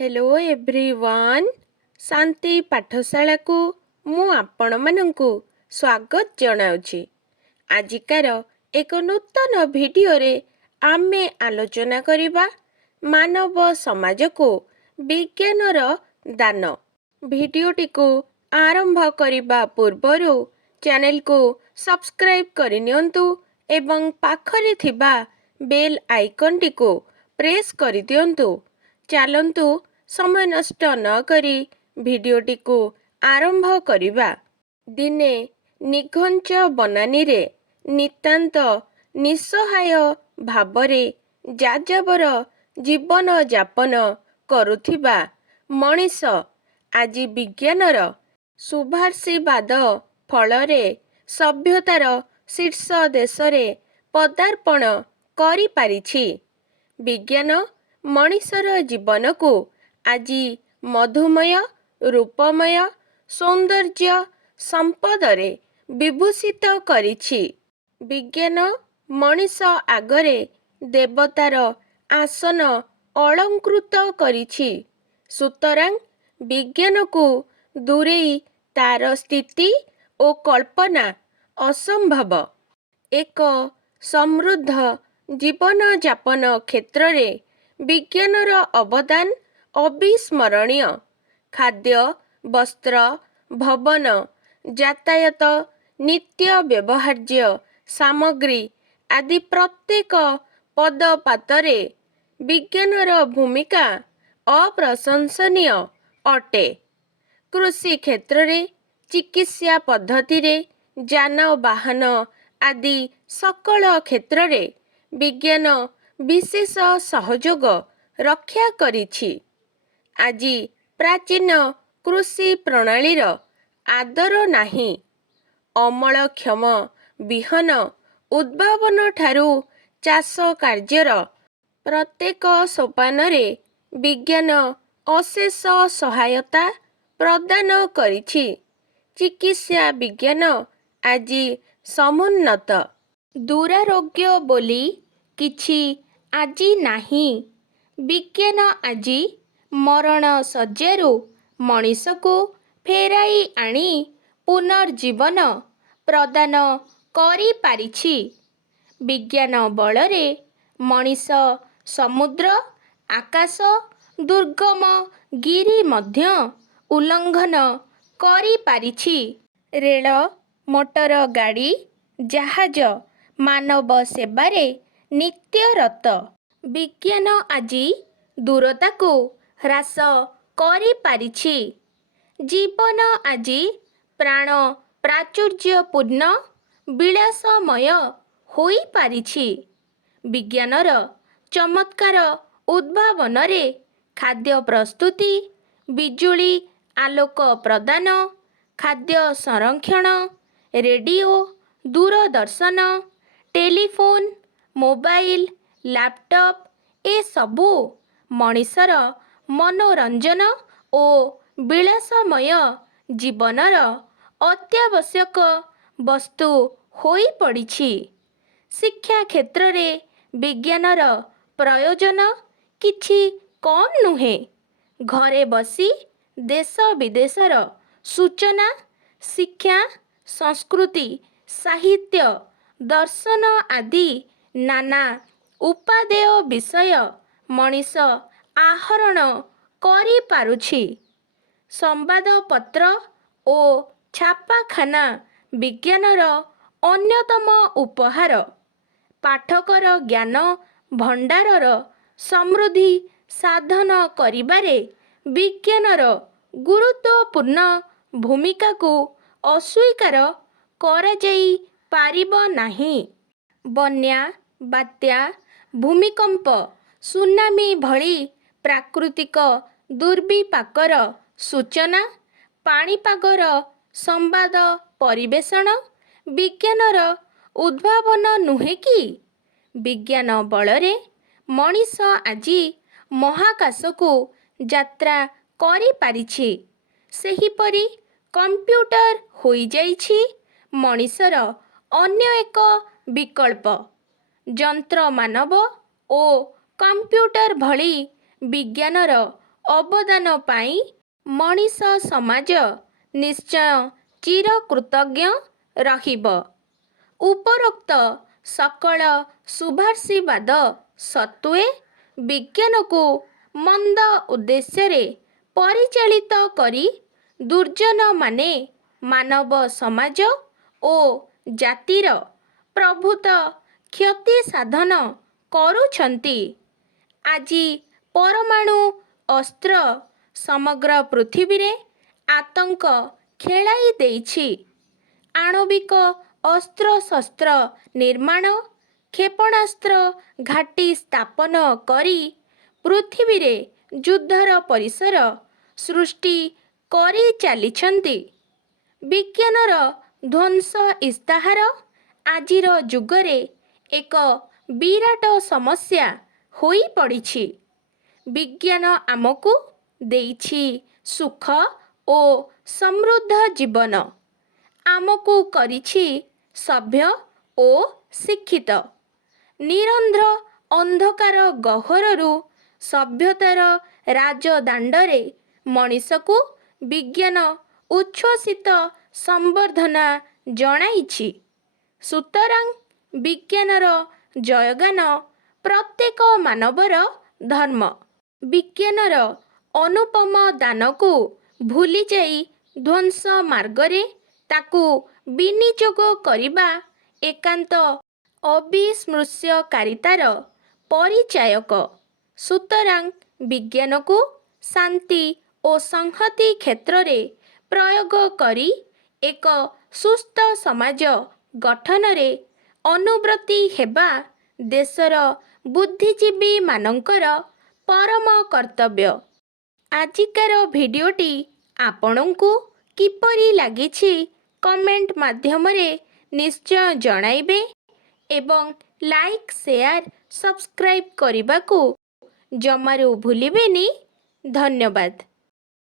Hello everyone शांति पाठशाला को मु आपण मानंकु स्वागत जनाउछि। आजिकार एक नूतन वीडियो रे आमे आलोचना करिबा मानव समाज को विज्ञानर दान। वीडियोटी को आरंभ करिबा पूर्वरु चैनल को सब्सक्राइब करिनियंतु एवं पाखरे थिबा बेल आइकन टी को प्रेस करि दियंतु। चलंतु समय नष्ट न करी भिडियोटी को आरंभ करिबा। दिने निघंच बनानी रे नितांत निस्सहाय भावरे जाजाबर जीवन यापन करुथिबा मनीष आजि विज्ञानर शुभाशीर्वाद फलरे सभ्यतार शीर्ष देशरे पदार्पण करि पारिछि। विज्ञान मनीषर जीवन को आजि मधुमय रूपमय सौंदर्य संपदरे विभूषित करिछि। विज्ञान मनीष आगरे देवतार आसन अलंकृत करिछि। सुतरां विज्ञान को दूरेई तार स्थिति ओ कल्पना असंभव। एक समृद्ध जीवन यापन क्षेत्र रे विज्ञानर अवदान अविस्मरणीय। खाद्य वस्त्र भवन यातायात नित्य व्यवहार्य सामग्री आदि प्रत्येक पदपातरे विज्ञानर भूमिका अप्रशंसनीय अटे। कृषि क्षेत्र रे चिकित्सा पद्धति रे यानवाहन आदि सकल क्षेत्र रे विज्ञान विशेष सहयोग रक्षा करिछि। आजि प्राचीन कृषि प्रणालीर आदर नाही। अमलक्षम विहन उद्भावन ठारू चाष कार्यर प्रत्येक सोपानरे विज्ञान अशेष सहायता प्रदान करिछि। चिकित्सा विज्ञान आजि समुन्नत। दुरारोग्य बोली किछि आजि नाही। विज्ञान आजि मरण शय्यारू मनीष को फेराई आनी पुनर्जीवन प्रदान करि पारिछि। विज्ञान बलरे मनीष समुद्र आकाश दुर्गम गिरि मध्य उल्लंघन करि पारिछि। रेल मोटर गाड़ी जहाज मानव सेवारे नित्यरत। विज्ञान आजि दूरता को ह्रास करि पारिछि। जीवन आजि प्राण प्राचुर्यपूर्ण विलासमय होई पारिछि। विज्ञानर चमत्कार उद्भावन रे खाद्य प्रस्तुति बिजुली आलोक प्रदान खाद्य संरक्षण रेडियो दूरदर्शन टेलीफोन मोबाइल लैपटॉप ए सबू मनीषर मनोरंजन ओ विलासमय जीवनर अत्यावश्यक वस्तु होई पड़िछि। शिक्षा क्षेत्र रे विज्ञानर प्रयोजन किछि कम नुहे। घरे बसी देश विदेशर सूचना शिक्षा संस्कृति साहित्य दर्शन आदि नाना उपादेय विषय मनीष आहरण करि पारुछि। संवादपत्र ओ छापाखाना विज्ञानर अन्यतम उपहार। पाठकर ज्ञान भंडारर समृद्धि साधन करिबारे विज्ञानर गुरुत्वपूर्ण भूमिका को अस्वीकार कराଯାଇ ପାରିବ ନାହିଁ। ବନ୍ୟା ବାତ୍ୟା ଭୂମିକମ୍ପ ସୁନାମି ଭଳି ପ୍ରାକୃତିକ ଦୁର୍ବିପାକର ସୂଚନା ପାଣିପାଗର ସମ୍ବାଦ ପରିବେଷଣ ବିଜ୍ଞାନର ଉଦ୍ଭାବନ ନୁହେଁ କି? ବିଜ୍ଞାନ ବଳରେ ମଣିଷ ଆଜି ମହାକାଶକୁ ଯାତ୍ରା କରିପାରିଛି। ସେହିପରି କମ୍ପ୍ୟୁଟର ହୋଇଯାଇଛି ମଣିଷର ଅନ୍ୟ ଏକ ବିକଳ୍ପ। ଯନ୍ତ୍ର ମାନବ ଓ କମ୍ପ୍ୟୁଟର ଭଳି ବିଜ୍ଞାନର ଅବଦାନ ପାଇଁ ମଣିଷ ସମାଜ ନିଶ୍ଚୟ ଚିରକୃତଜ୍ଞ ରହିବ। ଉପରୋକ୍ତ ସକଳ ସୁଭାଷିବାଦ ସତ୍ତ୍ୱେ ବିଜ୍ଞାନକୁ ମନ୍ଦ ଉଦ୍ଦେଶ୍ୟରେ ପରିଚାଳିତ କରି ଦୁର୍ଜନମାନେ ମାନବ ସମାଜ ଓ ଜାତିର ପ୍ରଭୂତ କ୍ଷତି ସାଧନ କରୁଛନ୍ତି। ଆଜି ପରମାଣୁ ଅସ୍ତ୍ର ସମଗ୍ର ପୃଥିବୀରେ ଆତଙ୍କ ଖେଳାଇ ଦେଇଛି। ଆଣବିକ ଅସ୍ତ୍ରଶସ୍ତ୍ର ନିର୍ମାଣ, କ୍ଷେପଣାସ୍ତ୍ର ଘାଟି ସ୍ଥାପନ କରି ପୃଥିବୀରେ ଯୁଦ୍ଧର ପରିସର ସୃଷ୍ଟି କରିଚାଲିଛନ୍ତି। ବିଜ୍ଞାନର ଧ୍ୱଂସ ଇସ୍ତାହାର ଆଜିର ଯୁଗରେ ଏକ ବିରାଟ ସମସ୍ୟା ହୋଇପଡ଼ିଛି। ବିଜ୍ଞାନ ଆମକୁ ଦେଇଛି ସୁଖ ଓ ସମୃଦ୍ଧ ଜୀବନ, ଆମକୁ କରିଛି ସଭ୍ୟ ଓ ଶିକ୍ଷିତ। ନିରନ୍ଧ୍ର ଅନ୍ଧକାର ଗହ୍ୱରରୁ ସଭ୍ୟତାର ରାଜଦାଣ୍ଡରେ ମଣିଷକୁ ବିଜ୍ଞାନ ଉଚ୍ଛ୍ୱସିତ ସମ୍ବର୍ଦ୍ଧନା ଜଣାଇଛି। ସୁତରାଂ ବିଜ୍ଞାନର ଜୟଗାନ ପ୍ରତ୍ୟେକ ମାନବର ଧର୍ମ। ବିଜ୍ଞାନର ଅନୁପମ ଦାନକୁ ଭୁଲିଯାଇ ଧ୍ୱଂସ ମାର୍ଗରେ ତାକୁ ବିନିଯୋଗ କରିବା ଏକାନ୍ତ ଅବିସ୍ମୃଶ୍ୟକାରିତାର ପରିଚାୟକ। ସୁତରାଂ ବିଜ୍ଞାନକୁ ଶାନ୍ତି ଓ ସଂହତି କ୍ଷେତ୍ରରେ ପ୍ରୟୋଗ କରି ଏକ ସୁସ୍ଥ ସମାଜ ଗଠନରେ ଅନୁବ୍ରତୀ ହେବା ଦେଶର ବୁଦ୍ଧିଜୀବୀମାନଙ୍କର ପରମ କର୍ତ୍ତବ୍ୟ। ଆଜିକାର ଭିଡ଼ିଓଟି ଆପଣଙ୍କୁ କିପରି ଲାଗିଛି କମେଣ୍ଟ ମାଧ୍ୟମରେ ନିଶ୍ଚୟ ଜଣାଇବେ ଏବଂ ଲାଇକ୍, ସେୟାର, ସବସ୍କ୍ରାଇବ୍ କରିବାକୁ ଜମାରୁ ଭୁଲିବେନି। ଧନ୍ୟବାଦ।